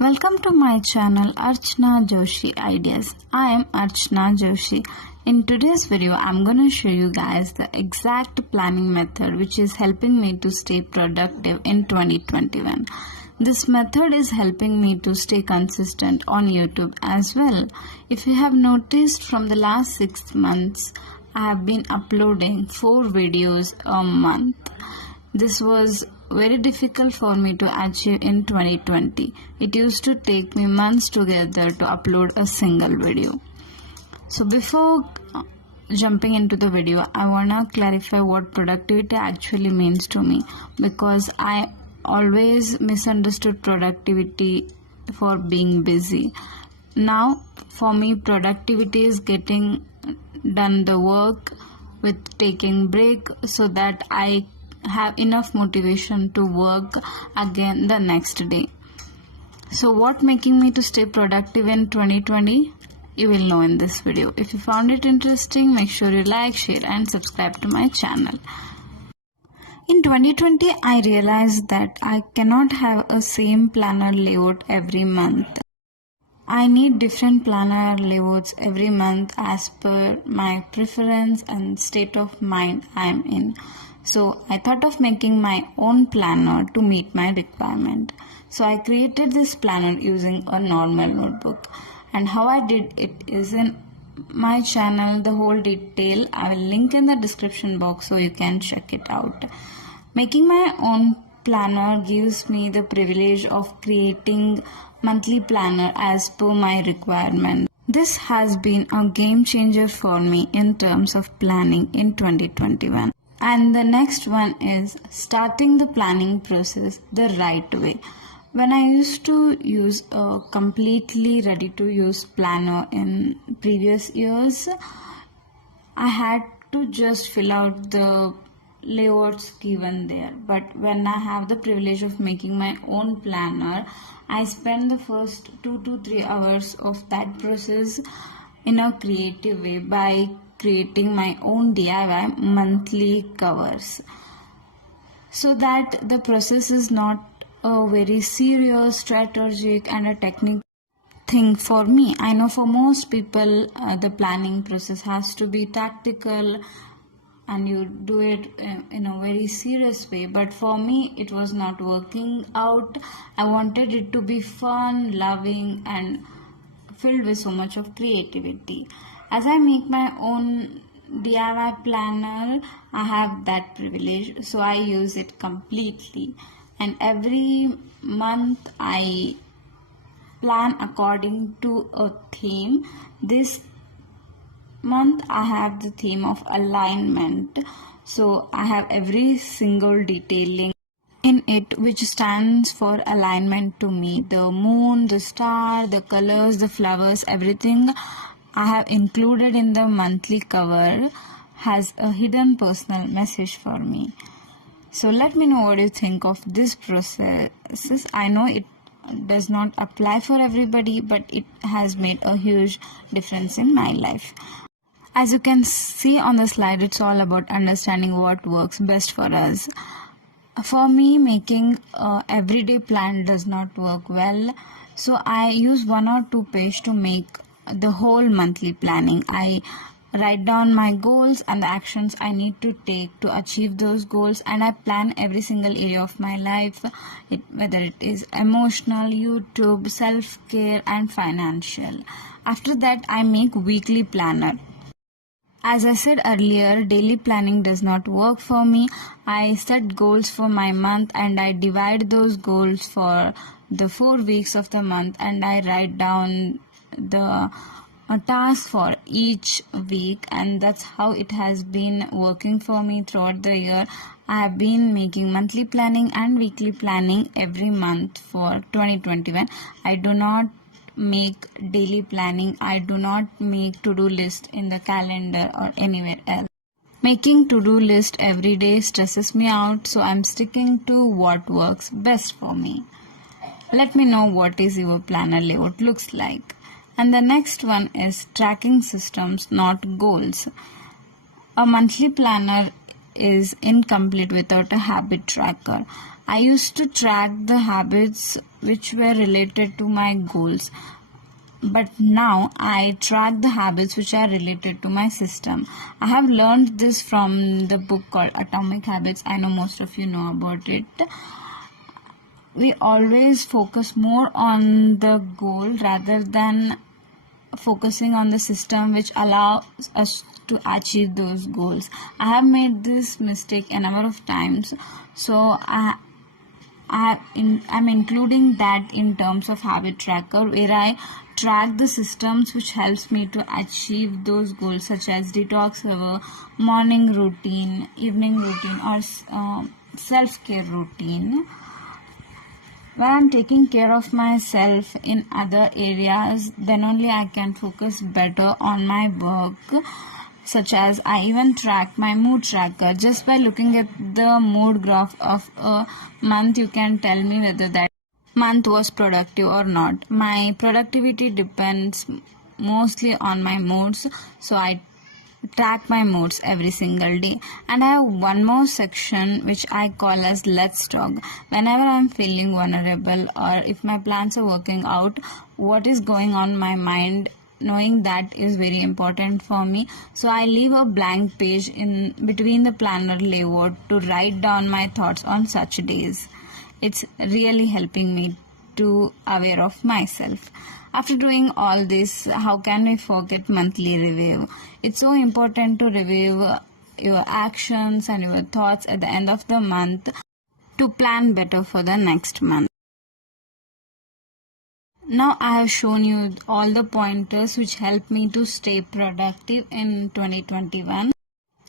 Welcome to my channel Archana Joshi Ideas. I am Archana Joshi. In today's video, I'm gonna show you guys the exact planning method which is helping me to stay productive in 2021. This method is helping me to stay consistent on YouTube as well. If you have noticed from the last 6 months, I have been uploading 4 videos a month. This was very difficult for me to achieve in 2020. It used to take me months together to upload a single video. So before jumping into the video, I wanna clarify what productivity actually means to me, because I always misunderstood productivity for being busy. Now for me, productivity is getting done the work with taking break so that I have enough motivation to work again the next day. So what making me to stay productive in 2020? You will know in this video. If you found it interesting, make sure you like, share and subscribe to my channel. In 2020, I realized that I cannot have a same planner layout every month. I need different planner layouts every month as per my preference and state of mind I am in. So I thought of making my own planner to meet my requirement. So I created this planner using a normal notebook. And how I did it is in my channel, the whole detail I will link in the description box so you can check it out. Making my own planner gives me the privilege of creating monthly planner as per my requirement. This has been a game changer for me in terms of planning in 2021. And the next one is starting the planning process the right way. When I used to use a completely ready to use planner in previous years, I had to just fill out the layouts given there. But when I have the privilege of making my own planner, I spend the first 2 to 3 hours of that process in a creative way by creating my own DIY monthly covers, so that the process is not a very serious, strategic and a technical thing for me. I know for most people the planning process has to be tactical and you do it in a very serious way, but for me it was not working out. I wanted it to be fun, loving and filled with so much of creativity. As I make my own DIY planner, I have that privilege, so I use it completely. And every month I plan according to a theme. This month I have the theme of alignment, so I have every single detailing in it which stands for alignment to me. The moon, the star, the colors, the flowers, everything I have included in the monthly cover has a hidden personal message for me. So let me know what you think of this process. I know it does not apply for everybody, but it has made a huge difference in my life. As you can see on the slide, it's all about understanding what works best for us. For me, making an everyday plan does not work well, so I use 1 or 2 pages to make the whole monthly planning. I write down my goals and the actions I need to take to achieve those goals, and I plan every single area of my life, whether it is emotional, YouTube, self-care and financial. After that, I make weekly planner. As I said earlier, daily planning does not work for me. I set goals for my month and I divide those goals for the 4 weeks of the month, and I write down the task for each week, and that's how it has been working for me throughout the year. I have been making monthly planning and weekly planning every month for 2021. I do not make daily planning. I do not make to-do list in the calendar or anywhere else. Making to-do list every day stresses me out, so I'm sticking to what works best for me. Let me know what is your planner layout looks like. And the next one is tracking systems, not goals. A monthly planner is incomplete without a habit tracker. I used to track the habits which were related to my goals, but now I track the habits which are related to my system. I have learned this from the book called Atomic Habits. I know most of you know about it. We always focus more on the goal rather than focusing on the system which allows us to achieve those goals. I have made this mistake a number of times, so I'm including that in terms of habit tracker, where I track the systems which helps me to achieve those goals, such as detox hour, morning routine, evening routine, or self-care routine. When I'm taking care of myself in other areas, then only I can focus better on my work. Such as I even track my mood tracker. Just by looking at the mood graph of a month, you can tell me whether that month was productive or not. My productivity depends mostly on my moods, so I track my moods every single day. And I have one more section which I call as Let's Talk. Whenever I'm feeling vulnerable or if my plans are working out, what is going on in my mind, knowing that is very important for me. So I leave a blank page in between the planner layout to write down my thoughts on such days. It's really helping me to aware of myself. After doing all this, how can we forget monthly review? It's so important to review your actions and your thoughts at the end of the month to plan better for the next month. Now I have shown you all the pointers which help me to stay productive in 2021.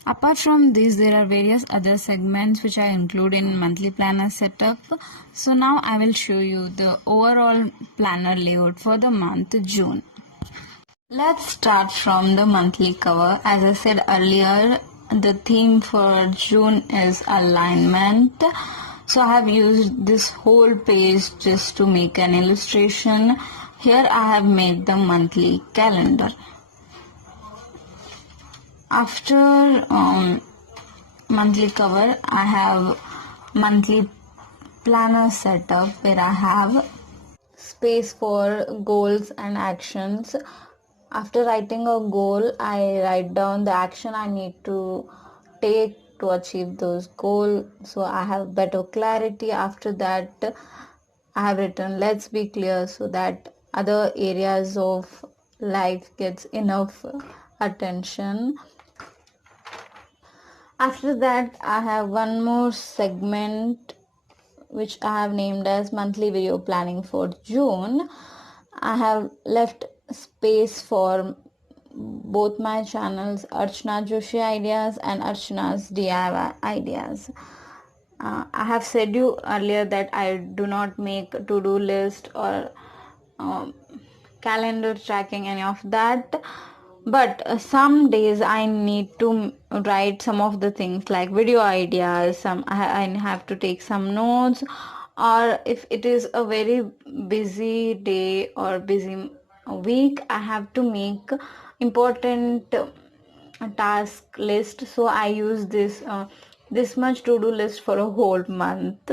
Apart from this, there are various other segments which I include in monthly planner setup. So now I will show you the overall planner layout for the month June. Let's start from the monthly cover. As I said earlier, the theme for June is alignment. So I have used this whole page just to make an illustration. Here I have made the monthly calendar. After monthly cover, I have monthly planner setup where I have space for goals and actions. After writing a goal, I write down the action I need to take to achieve those goals, so I have better clarity. After that, I have written let's be clear, so that other areas of life gets enough attention. After that, I have one more segment which I have named as monthly video planning for June. I have left space for both my channels, Archana Joshi Ideas and Archana's DIY Ideas. I have said you earlier that I do not make to-do list or calendar tracking, any of that. But some days I need to write some of the things like video ideas. I have to take some notes, or if it is a very busy day or busy week, I have to make important task list. So I use this much to-do list for a whole month.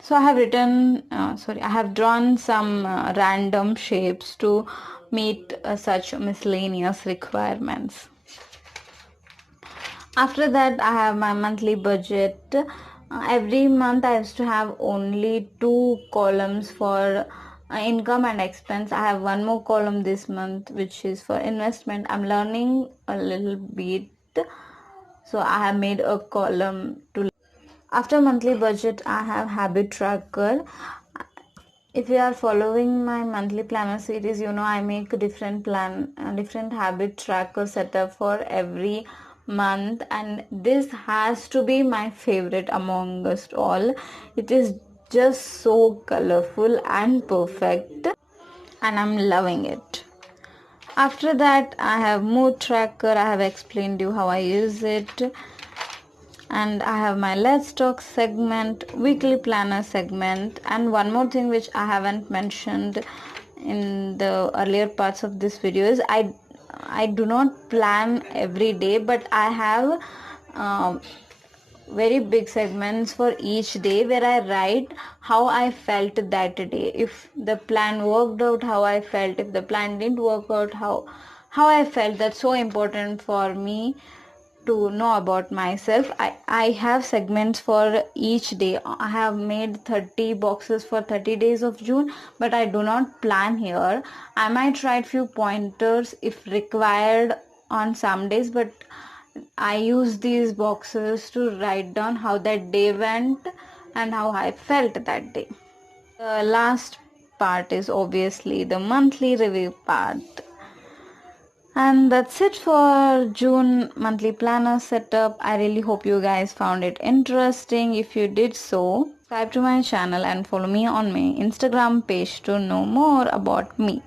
So I have drawn some random shapes to meet such miscellaneous requirements. After that, I have my monthly budget. Every month I used to have only 2 columns for income and expense. I have one more column this month which is for investment. I'm learning a little bit, so I have made a column to. After monthly budget, I have habit tracker. If you are following my monthly planner series, you know I make a different habit tracker setup for every month, and this has to be my favorite among us all. It is just so colorful and perfect, and I'm loving it. After that, I have mood tracker. I have explained you how I use it. And I have my Let's Talk segment, weekly planner segment, and one more thing which I haven't mentioned in the earlier parts of this video is I do not plan every day, but I have very big segments for each day where I write how I felt that day. If the plan worked out, how I felt. If the plan didn't work out, how I felt. That's so important for me to know about myself. I have segments for each day. I have made 30 boxes for 30 days of June, but I do not plan here. I might write few pointers if required on some days, but I use these boxes to write down how that day went and how I felt that day. The last part is obviously the monthly review part. And that's it for June monthly planner setup. I really hope you guys found it interesting. If you did so, subscribe to my channel and follow me on my Instagram page to know more about me.